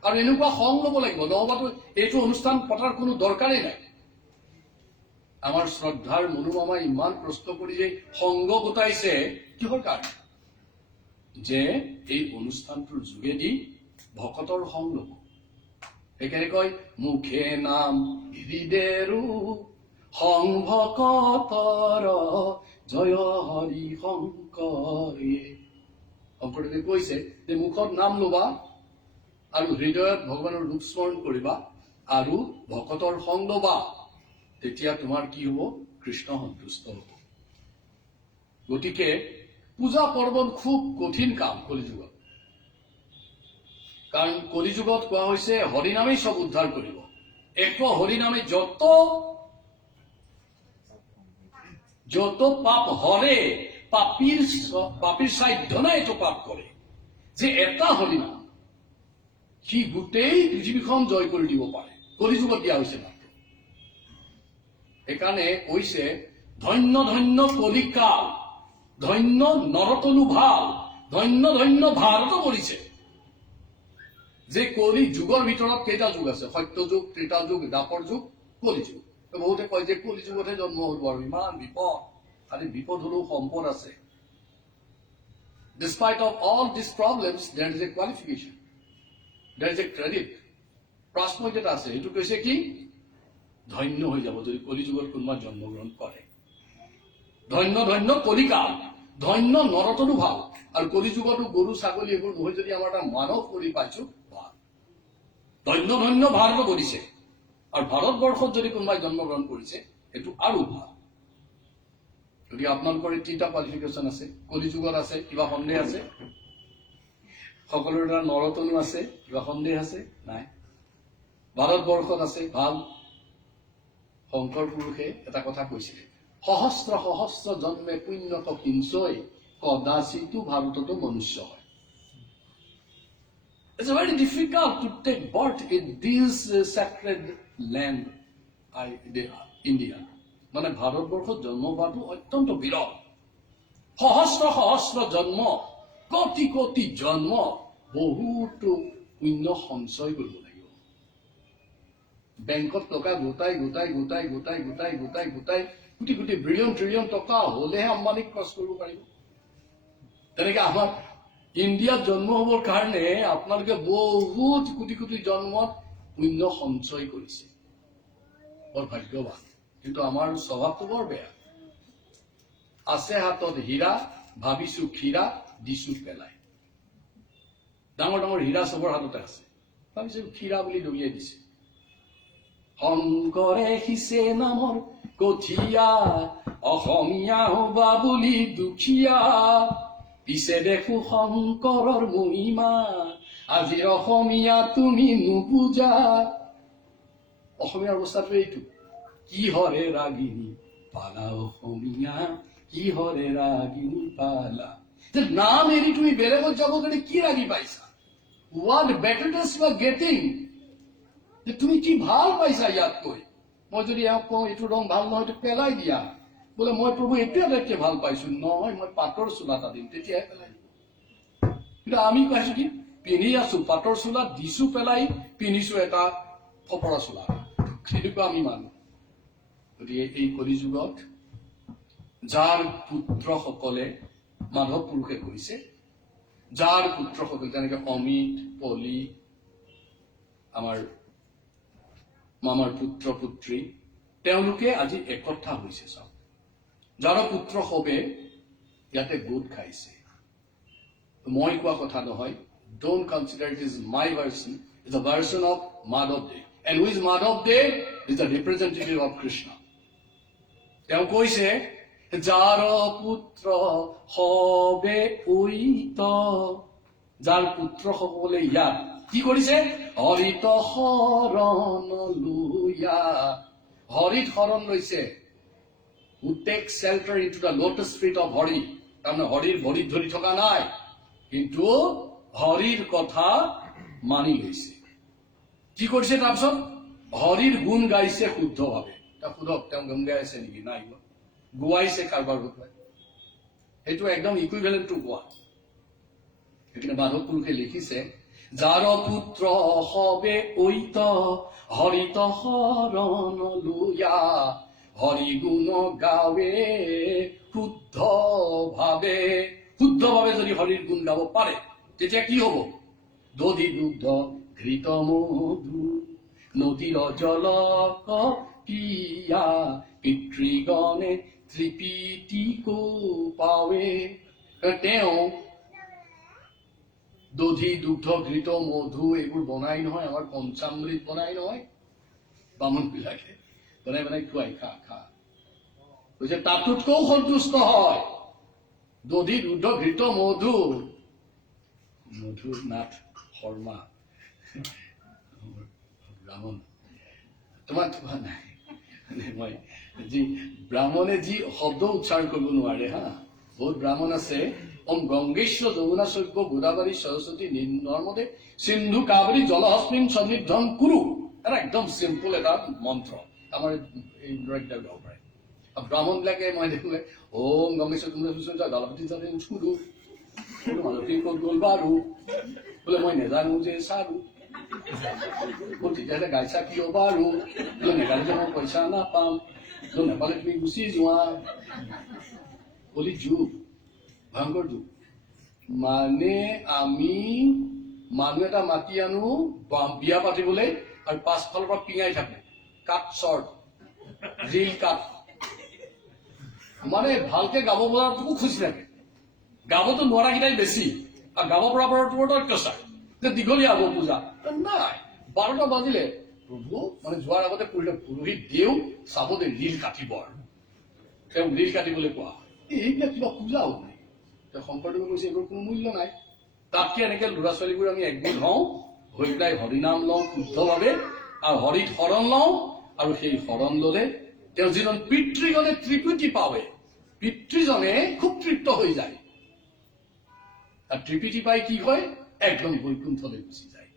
আৰু এনেকুৱা সং ল'ব লাগিব, নহবাতো এইটো অনুষ্ঠান পতাৰ কোনো দৰকাৰেই নাই। আমাৰ শ্ৰদ্ধাৰ মনোমামা ইমান প্ৰশ্ন কৰি যে সংগ গোটাইছে কিহৰ কাৰণে? যে এই অনুষ্ঠানটোৰ যোগেদি ভকতৰ সং ল'ব। সেইকাৰণে কয় মুখে নাম হৃদয়ৰো সং ভকতৰ জয় হৰি শংকৰে। শংকৰদেৱে কৈছে যে মুখত নাম ল'বা আৰু হৃদয়ত ভগৱানৰ ৰূপ স্মৰণ কৰিবা আৰু ভকতৰ সং ল'বা, তেতিয়া তোমাৰ কি হ'ব? কৃষ্ণ সন্তুষ্ট হ'ব। গতিকে পূজা পাৰ্বণ খুব কঠিন কাম কলিযুগত, কাৰণ কলিযুগত কোৱা হৈছে হৰিনামেই চব উদ্ধাৰ কৰিব। এক হরিনামে যত পাপ হরে পাপীর সাধ্য নাই এত পাপ করে, যে এটা হরিনাম সি গোটেই পৃথিৱীখন জয় কৰি দিব পাৰে। কলিযুগত দিয়া হৈছে মাত্ৰ। সেইকাৰণে কৈছে ধন্য ধন্য কলিকাল, ধন্য নৰতনু ভাল, ধন্য ধন্য ভাৰত পৰিছে। যে কলি যুগৰ ভিতৰত কেইটা যুগ আছে? সত্য যুগ, ত্ৰেতা যুগ, দ্বাপৰ যুগ, কলি যুগ। বহুতে কয় যে কলি যুগতহে জন্ম হলো আৰু ইমান বিপদ। খালি বিপদ হলেও সম্পদ আছে। Despite of all these problems, there is a qualification, there is a credit. প্ৰশ্ন এটা আছে, এইটো কৈছে কি? ধন্য হৈ যাব যদি কলি যুগত কোনোবা জন্মগ্ৰহণ কৰে। ধন্য ধন্য কলিকাল, ধন্য নৰতনু ভাল। আৰু কলি যুগতো গৰু ছাগলী এইবোৰ নহয় যদি আমাৰ এটা মানৱ কৰি পাইছো, ধন্য ধন্য ভাৰত কৰিছে। আৰু ভাৰতবৰ্ষত যদি কোনোবাই জন্মগ্ৰহণ কৰিছে সেইটো আৰু ভাল। গতিকে আপোনালোকৰ এই তিনিটা কোৱালিফিকেশ্যন আছে। কলি যুগত আছে, কিবা সন্দেহ আছে? সকলোৰে দ্বাৰা নৰতনু আছে, কিবা সন্দেহ আছে? নাই। ভাৰতবৰ্ষত আছে, ভাল। শংকৰ পুৰুষে এটা কথা কৈছিলে, সহস্ৰ সহস্ৰ জন্মে পুণ্যক কিঞ্চয় কদাচিতো ভাৰততো মনুষ্য হয়। It's very difficult to take birth in this sacred land, India. মানে ভাৰতবৰ্ষত জন্ম হোৱাটো অত্যন্ত বিৰল। সহস্ৰ সহস্ৰ জন্ম, কোটি কোটি জন্ম, বহুতো পুণ্য সঞ্চয় কৰিব লাগিব। বেংকত টকা গোটাই গোটাই গোটাই গোটাই গোটাই গোটাই গোটাই কোটি কোটি বিলিয়ন ট্ৰিলিয়ন টকা হলেহে আম্বানীক ক্ৰছ কৰিব পাৰিব। তেনেকে আমাৰ ইণ্ডিয়াত জন্ম হবৰ কাৰণে আপোনালোকে বহুত কোটি কোটি জন্মত পুণ্য সঞ্চয় কৰিছে, বৰ ভাগ্যৱান। কিন্তু আমাৰ স্বভাৱটো বৰ বেয়া। আছে হাতত হীৰা, ভাবিছো ক্ষীৰা, দিছো পেলাই। ডাঙৰ ডাঙৰ হীৰা চবৰ হাততে আছে, ভাবিছো ক্ষীৰা বুলি দলিয়াই দিছে। শংকৰে সিঁচে নামৰ কঠীয়া, অসমীয়া হবা বুলি দুখীয়া, পিছে দেখো শংকৰৰ মহিমা, আজিৰ অসমীয়া তুমি নুবুজা। অসমীয়াৰ অৱস্থাটো এইটো, কিহৰে ৰাগিনী পালা অসমীয়া, কিহৰে ৰাগিনী পালা। নাম এৰি তুমি বেলেগত যাব কাৰণে কি ৰাগি পাইছা? What betterness you are getting? যে তুমি কি ভাল পাইছা ইয়াতকৈ? মই যদি এওঁক কওঁ এইটো ৰং ভাল নহয়, এইটো পেলাই দিয়া, বোলে মই প্ৰভু এইটো আটাইতকৈ ভাল পাইছো, নহয় মই পাটৰ চোলা এটা দিম, তেতিয়াহে পেলাই দিব। কিন্তু আমি কৈছো কি, পিন্ধি আছো পাটৰ চোলা, দিছো পেলাই, পিন্ধিছো এটা ফপৰা চোলা, সেনেকুৱা আমি মানো। গতিকে এই কলি যুগত যাৰ পুত্ৰসকলে, মাধৱ পুৰুষে কৈছে, যাৰ পুত্ৰসকল যেনেকে অমিত, পলি, আমাৰ মামাৰ পুত্ৰ পুত্ৰী, তেওঁলোকে আজি একঠা হৈছে। চাওক, যাৰ পুত্ৰ হবে ইয়াতে গোট খাইছে। মই কোৱা কথা নহয়, don't consider it is my version, it's a version of Madhav Dev. And who is Madhav Dev? Is the representative of Krishna. তেওঁ কৈছে, যাৰ পুত্ৰ হবে ঐত, যাৰ পুত্ৰ সকলে ইয়াত কি কৰিছে? হৰিত শৰণ লুয়া, হৰিত শৰণ লৈছে। Who take shelter into the lotus feet of Hari. তাৰমানে হৰিৰ ভৰিত ধৰি থকা নাই, কিন্তু হৰিৰ কথা মানি লৈছে। কি কৰিছে? তাৰপিছত হৰিৰ গুণ গাইছে শুদ্ধভাৱে। সোধক, তেওঁ গুণ গাই আছে নেকি? নাই গোৱা। গোৱাইছে কাৰোবাৰ বিষয়ে, সেইটো একদম ইকুইভেলেণ্ট টু গোৱা। সেইখিনি মাধৱ পুৰুষে লিখিছে, যাৰ পুত্ৰ হবে ঐত হৰিত শৰণ লুয়া, হৰি গুণ গাৱে শুদ্ধভাৱে। শুদ্ধভাৱে যদি হৰিৰ গুণ গাব পাৰে তেতিয়া কি হব? দধি দুগ্ধ ঘৃত মধু নদীৰ জলক পিয়া, পিতৃগণে ত্ৰিপিটিকো পাৱে। তেওঁ দধি দুগ্ধ ঘৃত মধু এইবোৰ বনাই নহয়, আমাৰ পঞ্চামৃত বনাই নহয়, বামুণ বিলাকে বনাই বনাই খুৱাই, খা খা কৈছে, তাতোতকৈও সন্তুষ্ট হয়। দধি দুগ্ধ ঘৃত মধু। মধুনাথ শৰ্মা ব্ৰাহ্মণ, তোমাৰ নাই মই যি ব্ৰাহ্মণে যি শব্দ উচ্চাৰণ কৰিব নোৱাৰে হা, বহুত ব্ৰাহ্মণ আছে। ওম গংগেশ্বৰ যমুনা সভ্য গোদাবৰী সৰস্বতী নৰ্মদে সিন্ধু কাবেৰী জলহস্মিন সমৃদ্ধম কুৰু। এটা একদম চিম্পল এটা মন্ত্ৰ, আমাৰ এইবিলাক গাব পাৰে। ব্ৰাহ্মণ বিলাকে মই দেখিলে ওম গংগেশ্বৰ যমুনা জলপতি কুৰু মালতী ক'ত গ'ল বাৰু বোলে মই নেজানো যে চাৰো, তেতিয়াহ'লে গাইছা কিয় বাৰু? নেগালিলে মই পইচা নাপাম, নেপালে তুমি গুচি যোৱা। কলি যুগ, ভয়ংকৰ যুগ। মানে আমি মানুহ এটা মাতি আনো বিয়া পাতিবলৈ, আৰু পাছফালৰ পৰা পিঙাই থাকো, কাট শ্বৰ্ট ৰিল কাট। মানে ভালকে গাব পৰাটোকো খুচি থাকে, গাবতো নোৱাৰাকেইটাই বেছি, আৰু গাব পৰাটো অত্যাচাৰ যে দীঘলীয়া হ'ব পূজা। নাই, 12টা বাজিলে প্ৰভু মানে যোৱাৰ আগতে পঢ়িলে পুৰোহিত দেও চাবলৈ ৰিল কাটিব, আৰু তেওঁ ৰিল কাটিবলৈ কোৱা হয়। এইবিলাক কিবা পূজা হ'ব নেকি? শংকৰদেৱে কৈছে এইবোৰ কোনো মূল্য নাই। তাতকে এনেকে ল'ৰা ছোৱালীবোৰ আমি একগোট হওঁ, হৈ পেলাই হৰিনাম লওঁ শুদ্ধভাৱে, আৰু হৰিত শৰণ লওঁ, আৰু সেই শৰণ ললে তেওঁ যিজন পিতৃগণে ত্ৰিপুটি পাৱে, পিতৃজনে খুব তৃপ্ত হৈ যায়। আৰু ত্ৰিপিটি পাই কি হয়? একদম বৈকুণ্ঠলৈ গুচি যায়।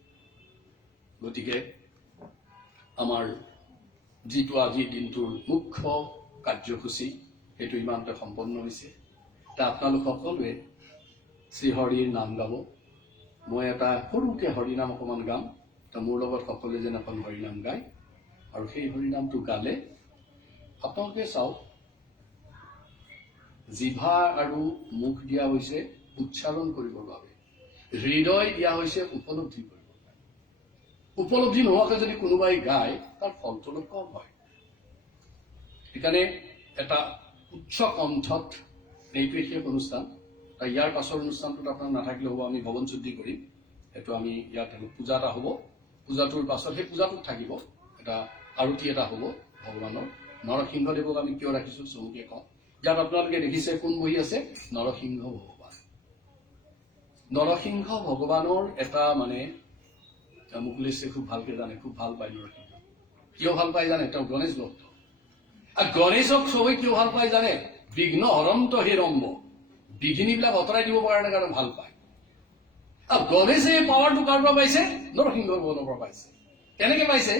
গতিকে আমাৰ যিটো আজিৰ দিনটোৰ মুখ্য কাৰ্যসূচী সেইটো ইমানতে সম্পন্ন হৈছে। আপোনালোক সকলোৱে শ্ৰীহৰিৰ নাম গাব। মই এটা সৰুকে হৰিনাম অকণমান গাম, মোৰ লগত সকলোৱে যেন এখন হৰিনাম গায়, আৰু সেই হৰিনামটো গালে আপোনালোকে চাওক, জিভা আৰু মুখ দিয়া হৈছে উচ্চাৰণ কৰিবৰ বাবে, হৃদয় দিয়া হৈছে উপলব্ধি কৰিবৰ বাবে। উপলব্ধি নোহোৱাকৈ যদি কোনোবাই গায় তাৰ ফলটো অলপ কম হয়। সেইকাৰণে এটা উচ্চ কণ্ঠত এইটোৱে শেষ অনুষ্ঠান। ইয়াৰ পাছৰ অনুষ্ঠানটোত আপোনাৰ নাথাকিলে হ'ব, আমি ভৱন শুদ্ধি কৰিম, সেইটো আমি ইয়াত পূজা এটা হ'ব। পূজাটোৰ পাছত সেই পূজাটোত থাকিব এটা আৰতি এটা হ'ব ভগৱানৰ। নৰসিংহদেৱক আমি কিয় ৰাখিছোঁ চমুকে কওঁ। ইয়াত আপোনালোকে দেখিছে কোন বহি আছে? নৰসিংহ ভগৱান। নৰসিংহ ভগৱানৰ এটা মানে মুকুলেশে খুব ভালকে জানে, খুব ভাল পায় নৰসিংহ। কিয় ভাল পায় জানে? তেওঁ গণেশ ভক্ত। আৰু গণেশক চবেই কিয় ভাল পায় জানে? বিঘ্ন হৰন্ত হে ৰম্ব, বিঘিনিবিলাক আঁতৰাই দিব কাৰণে ভাল পায়। আৰু গণেশে পাৱাৰটো কাৰ পৰা পাইছে? নৰসিংহ ভগৱানৰ পৰা পাইছে। কেনেকে পাইছে?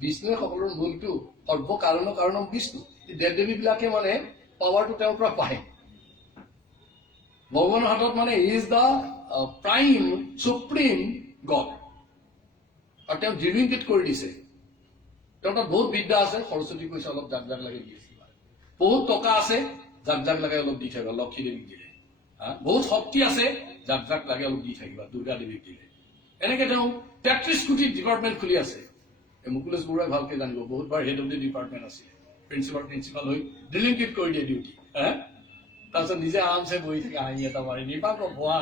বিষ্ণুৱে সকলোৰে মূলটো, সৰ্ব কাৰণম বিষ্ণু। দেৱ দেৱীবিলাকে মানে পাৱাৰটো তেওঁৰ পৰা পায়। ভগৱানৰ হাতত মানে is the prime supreme god, আৰু তেওঁ ডিলিংকেট কৰি দিছে। তেওঁৰ তাত বহুত বিদ্যা আছে, সৰস্বতী কৈছে অলপ জাক জাক লাগে দি আছে। বহুত টকা আছে, জাক জাক লাগে অলপ দি থাকিবা, লক্ষী দেৱীক দিলে। বহুত শক্তি আছে, জাক জাক লাগে অলপ দি থাকিবা, দুৰ্গা দেৱীক দিলে। এনেকে তেওঁ 33 কোটি ডিপাৰ্টমেণ্ট খুলি আছে। মুকুলেশ বৰুৱাই ভালকে জানিব, বহুতবাৰ হেড অফ দি ডিপাৰ্টমেণ্ট আছিলে, প্ৰিন্সিপাল হৈ ডিলিংকেট কৰি দিয়ে ডিউটি। তাৰপিছত নিজে আৰামছে বহি থাকে, হাঁহি এটা মাৰি নিপাক ভুৱা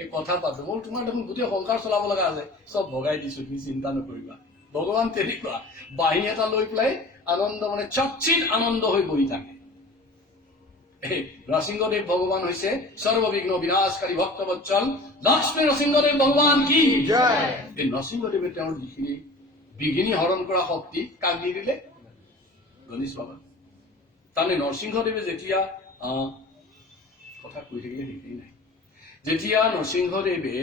এই কথা পাতো। মোৰ তোমাৰ দেখোন গোটেই সংসাৰ চলাব লগা আছে, চব ভগাই দিছো, তুমি চিন্তা নকৰিবা। ভগৱান তেনেকুৱা বাঁহী এটা লৈ পেলাই আনন্দ মানে চচিত আনন্দ হৈ বহি থাকে। নৰসিংহদেৱ ভগৱান হৈছে সৰ্ববিঘ্ন বিনাশকাৰী ভক্তবৎসল লক্ষ্মী নৰসিংহদেৱ ভগৱান কি জয়। এই নৰসিংহদেৱে তেওঁৰ যিখিনি বিঘিনি হৰণ কৰা শক্তি কাক দি দিলে? গণেশ বাবা। তাৰমানে নৰসিংহদেৱে যেতিয়া কথা কৈ থাকিলে সেইখিনি নাই, যেতিয়া নৰসিংহদেৱে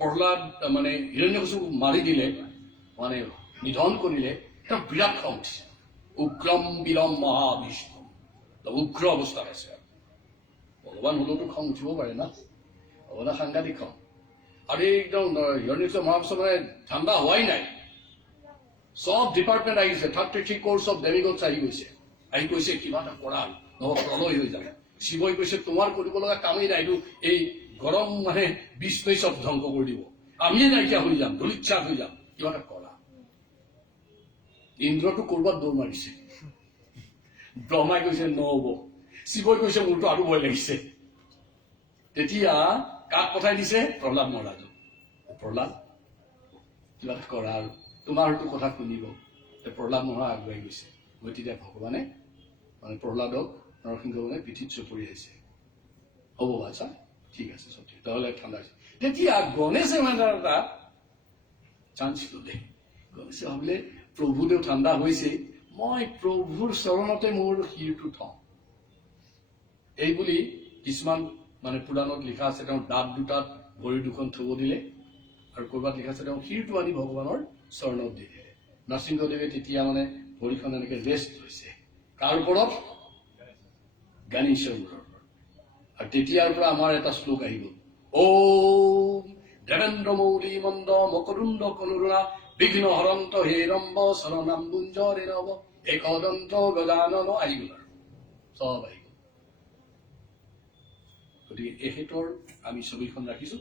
প্ৰহ্লাদ মানে হিৰণ্যকশিপুক মাৰি দিলে, মানে নিধন কৰিলে, তেওঁ বিৰাট খং উঠিছে। উগ্ৰম বীৰম মহাবিষ্ণু, উগ্ৰ অৱস্থাত আছে। ভগৱান হ'লেওতো খং উঠিব পাৰে না, ভগৱানে সাংঘাতিক খং। আৰু একদম হিৰণ্যকশিপু মহাবিশ্ব মানে ঠাণ্ডা হোৱাই নাই, সব ডিপাৰ্টমেণ্ট আহিছে, 33 কোৰ্চ অফ ডেমিগডছ আহি গৈছে, আহি কৈছে কিবা এটা কৰা নহ'ব প্ৰলয় হৈ যাব। শিৱই কৈছে তোমাৰ কৰিব লগা কামেই নাই, এইটো এই গৰম মানে বিষ্ণুই চব ধ্বংস কৰি দিব, আমিয়ে নাইকিয়া হৈ যাম, ধূলিচ্ছাত হৈ যাম, কিবা এটা কৰা। ইন্দ্ৰটো কৰবাত দৌৰ মাৰিছে, ব্ৰহ্মাই কৈছে নহ'ব, শিৱই কৈছে মোৰতো আৰু ভয় লাগিছে। তেতিয়া কাক পঠাই দিছে? প্ৰহ্লাদ মহাৰাজক। প্ৰহ্লাদ কিবা এটা কৰা আৰু তোমাৰ হয়তো কথা শুনিব। প্ৰহ্লাদ মহাৰাজ আগুৱাই গৈছে, গতিকে ভগৱানে মানে প্ৰহ্লাদক নৰসিংহ মানে পিঠিত চপৰি আহিছে। হ'ব আচ্ছা ঠিক আছে চব ঠিক, তাহলে ঠাণ্ডা হৈছে। তেতিয়া গণেশে মানে এটা চান্স ল'লে। গণেশে ভাবিলে প্ৰভুদেও ঠাণ্ডা হৈছে, মই প্ৰভুৰ চৰণতে মোৰ শিৰটো থওঁ। এই বুলি কিছুমান মানে পুৰাণত লিখা আছে, তেওঁৰ দাঁত দুটাত ভৰি দুখন থব দিলে, আৰু ক'ৰবাত লিখা আছে তেওঁ শিৰটো আনি ভগৱানৰ চৰণত দি দিলে। নৰসিংহদেৱে তেতিয়া মানে ভৰিখন এনেকে ৰেষ্ট লৈছে, কাৰ ওপৰত? গণেশৰ ওপৰত। আৰু তেতিয়াৰ পৰা আমাৰ এটা শ্লোক আহিব, ওম দেবেন্দ্ৰ মৌলি মন্দ মকৰুণ্ড কনুৰা বিঘ্ন হৰন্ত হে ৰম্ব শৰণাম গুঞ্জৰে নৱ একদন্ত গজানন আহি গ'ল, আৰু চব আহি গ'ল। গতিকে এখেতৰ আমি ছবিখন ৰাখিছো,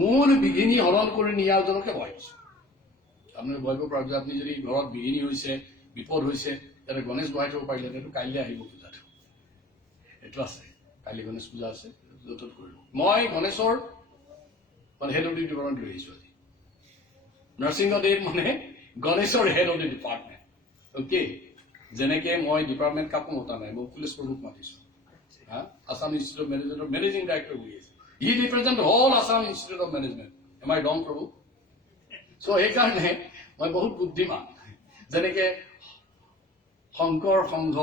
মূল বিঘিনি হৰণ কৰি নিয়াজনকে ভয় দিছো। আপোনালোকে ভয় কৰিব পাৰিব, আপুনি যদি ঘৰত বিঘিনি হৈছে, বিপদ হৈছে, তাতে গণেশ বহাই থব পাৰিলে, সেইটো কাইলৈ আহিব পূজাটো, এইটো আছে, কাইলৈ গণেশ পূজা আছে, য'ত কৰিব। মই গণেশৰ মানে হেড অফ দি ডিপাৰ্টমেণ্ট লৈ আহিছো আজি। নৰসিংহদেৱ মানে গণেশৰ head of the department. Okay, যেনেকে মই ডিপাৰ্টমেণ্ট কাকো মতা নাই, মই পুলিচ প্ৰভুক মাতিছো। Assam Institute of Management Managing Director who is. He represents the whole Assam Institute of Management. Am I wrong, Prabhu? So, এইকাৰণে মই বহুত বুদ্ধিমান। যেনেকে শংকৰ সংঘ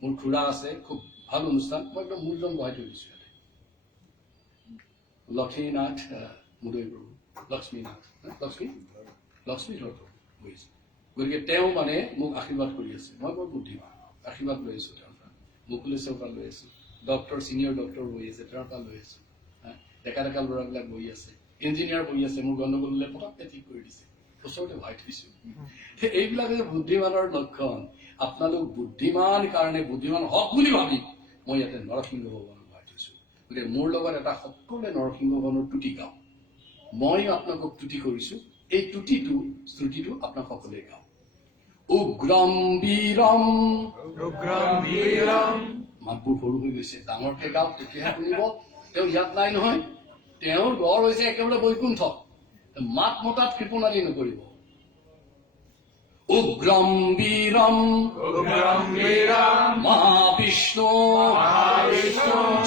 মোৰ খুৰা আছে, খুব ভাল অনুষ্ঠান, মই একদম মূলজন বহাই থৈ দিছো ইয়াতে। লক্ষ্মীনাথ মুদৈ প্ৰভু, লক্ষ্মীনাথ লক্ষ্মীধৰ প্ৰভু বহিছে। গতিকে তেওঁ মানে মোক আশীৰ্বাদ কৰি আছে, মই বৰ বুদ্ধিমান, আশীৰ্বাদ লৈ আছো তেওঁৰ পৰা। মুকুলেশ্বৰ পৰা লৈ আছো, ডক্টৰ চিনিয়ৰ ডক্টৰ বহি আছে, তেওঁৰ পৰা লৈ আছো। ডেকা ডেকা ল'ৰাবিলাক বহি আছে, ইঞ্জিনিয়াৰ বহি আছে, মোৰ গণ্ডগোল হ'লে পটককে ঠিক কৰি দিছে, ওচৰতে ভৰাই থৈছো। এইবিলাক যে বুদ্ধিমানৰ লক্ষণ। আপোনালোক বুদ্ধিমান কাৰণে বুদ্ধিমান হওক বুলি ভাবি মই ইয়াতে নৰসিংহ ভগৱানক ভৰাই থৈছো। গতিকে মোৰ লগত এটা সকলোৱে নৰসিংহ ভগৱানৰ তুতি গাওঁ, মই আপোনালোকক তুতি কৰিছো, এই শ্ৰুতিটো আপোনাক সকলোৱে গাওঁ। উগ্ৰম বীৰম মাতবোৰ সৰু হৈ গৈছে, ডাঙৰকে গাওক তেতিয়াহে শুনিব। তেওঁ ইয়াত নাই নহয়, তেওঁৰ গড় হৈছে একেবাৰে বৈকুণ্ঠ, মাত মতাত কৃপণালি নকৰিব। উগ্ৰম বীৰম মহাবিষ্ণু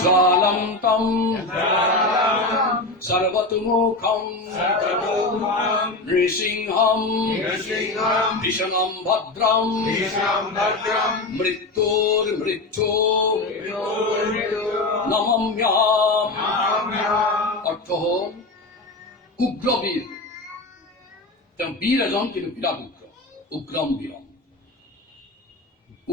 জ্বালন্তম সৰ্বতোমুখম নৃসিংহম ভীষণম ভদ্ৰম মৃত্যুৰ্মৃত্যু নমম্যাম। অৰ্থ হল উগ্ৰবীৰ, তেওঁ বীৰ এজন কিন্তু বিৰাট উগ্ৰ, উগ্ৰম বীৰম।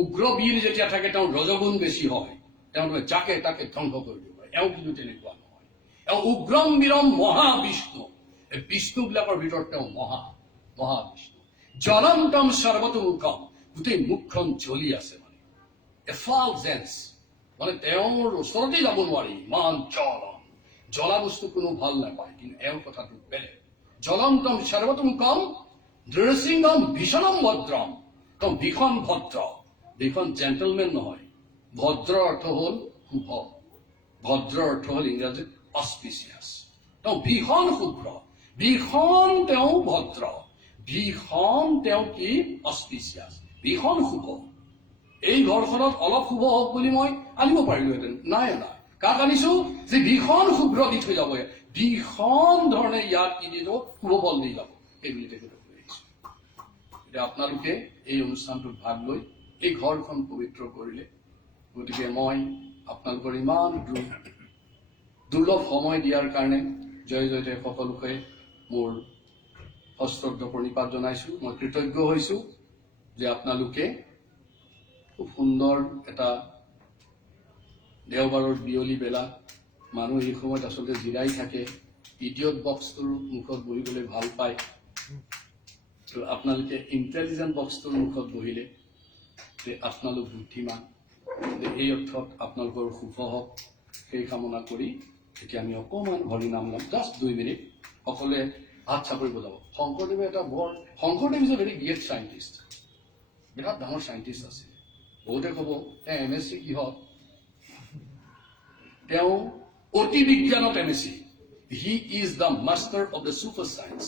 উগ্ৰ বীৰ যেতিয়া থাকে তেওঁৰ ৰজগুণ বেছি হয়, তেওঁ যাকে তাকে ধ্বংস কৰি দিব পাৰে। এওঁ কিন্তু তেনেকুৱা নহয়, এওঁ উগ্ৰম বীৰম মহাবিষ্ণু, এই বিষ্ণুবিলাকৰ ভিতৰত তেওঁ মহাবিষ্ণু। জ্বলন্তম সৰ্বতোমুখম, গোটেই মুখখন জ্বলি আছে, মানে এফালজেন্স, মানে তেওঁৰ ওচৰতে যাব নোৱাৰি, ইমান জ্বলা বস্তু কোনো ভাল নাপায়, কিন্তু এওঁৰ কথাটো বেলেগ। জ্বলন্তম সৰ্বতোমুখম নৃসিংহম ভীষণম ভদ্ৰম, তেওঁ ভীষণ ভদ্ৰ, ভীষণ জেণ্টেলমেন নহয়। ভদ্ৰ অৰ্থ হল শুভ, ভদ্ৰ অৰ্থ হল ইংৰাজীত অস্পিচিয়াছ। তেওঁ ভীষণ শুভ্ৰ, ভীষণ তেওঁ ভদ্ৰ, ভীষণ তেওঁ কি অস্পিচিয়াছ, ভীষণ শুভ। এই ঘৰখনত অলপ শুভ হওক বুলি মই আনিব পাৰিলোহেঁতেন, নাই নাই। কাক আনিছো? যে ভীষণ শুভ্ৰ দি থৈ যাব, ভীষণ ধৰণে ইয়াত কি দি যাব, শুভ ফল দি যাব, সেইবুলি তেখেতক লৈ আহিছো। এতিয়া আপোনালোকে এই অনুষ্ঠানটোত ভাগ লৈ এই ঘৰখন পবিত্ৰ কৰিলে। গতিকে মই আপোনালোকৰ ইমান দুৰ্লভ সময় দিয়াৰ কাৰণে জয় জয়তে সকলোকে মোৰ সশ্ৰদ্ধ প্ৰণিপাত জনাইছো। মই কৃতজ্ঞ হৈছো যে আপোনালোকে খুব সুন্দৰ এটা দেওবাৰৰ বিয়লি বেলা মানুহ এই সময়ত আচলতে জিৰাই থাকে, ইডিয়ট বক্সটোৰ মুখত বহিবলৈ ভাল পায়। তো আপোনালোকে ইণ্টেলিজেণ্ট বক্সটোৰ মুখত বহিলে যে আপোনালোক বুদ্ধিমান, এই অৰ্থত আপোনালোকৰ শুভ হওক সেই কামনা কৰি এতিয়া আমি অকণমান হৰিনাম গাম, জাষ্ট 2 মিনিট। সকলোৱে হাত চাপৰি বজাব। শংকৰদেৱে এটা Sankardev is a very great scientist, বিৰাট ডাঙৰ চাইণ্টিষ্ট আছিল। বহুতে ক'ব MSc কিহত, তেওঁ অতি বিজ্ঞানত MSc। He is the master of the super science.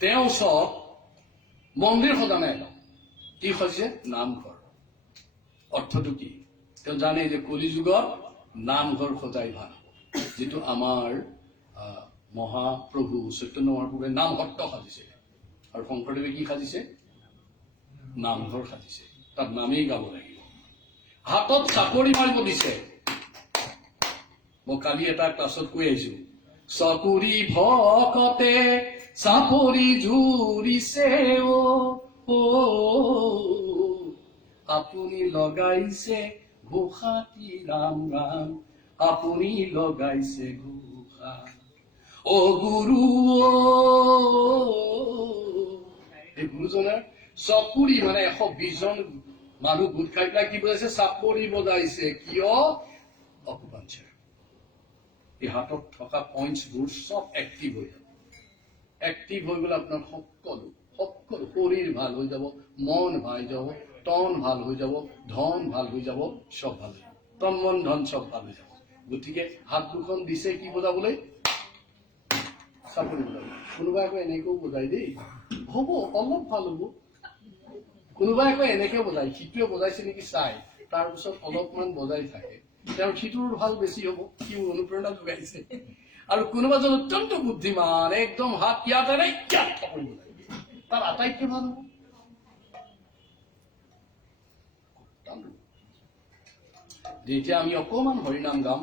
তেওঁ চব মন্দিৰ সজা নাই, কি সাজিছে? নামঘৰ। অৰ্থটো কি? তেওঁ জানে যে কলি যুগত নামঘৰ সজাই ভাল, যিটো আমাৰ মহাপ্ৰভু চৈতন্য মহাপ্ৰভুৱে নামঘট্ট সাজিছে, আৰু শংকৰদেৱে কি সাজিছে? নামঘৰ সাজিছে। তাত নামেই গাব লাগিব। হাতত চাপৰি মাৰিব দিছে। মই কালি এটা ক্লাছত কৈ আহিছো, চকুৰি ভকতে চাপৰি জুৰিছে অ আপুনি লগাইছে ঘোষাটি ৰাম ৰাম, আপুনি লগাইছে ঘোষা অ গুৰু। এই গুৰুজনাৰ চকুৰি মানে 120 জন মানুহ গোট খাই পেলাই কি বজাইছে? চাপৰি বজাইছে। কিয়? অকুপাঞ্চাৰ। এই হাতত থকা পইণ্টছবোৰ চব এক্টিভ হৈ যাব। এক্টিভ হৈ গ'লে আপোনাৰ সকলো শৰীৰ ভাল হৈ যাব, মন ভাল হৈ যাব, তন ভাল হৈ যাব, ধন ভাল হৈ যাব, চব ভাল হৈ যাব। তন মন ধন চব ভাল হৈ যাব। গতিকে হাত দুখন দিছে কি বজাবলৈ? চাপৰি বজাব। কোনোবাই আকৌ এনেকেও বজাই দেই, হ'ব অলপ ভাল হ'ব। কোনোবাই আকৌ এনেকে বজায়, সিটোৱে বজাইছে নেকি চাই, তাৰপিছত অলপমান বজাই থাকে, তেওঁৰ সিটোৰ ভাল বেছি হ'ব, সি অনুপ্ৰেৰণা যোগাইছে। আৰু কোনোবাজন অত্যন্ত বুদ্ধিমান, একদম হাত ইয়াত এনে চাপৰি বজাই, তাৰ আটাইতকৈ ভাল হ'ব। যেতিয়া আমি অকণমান হৰিনাম গাম,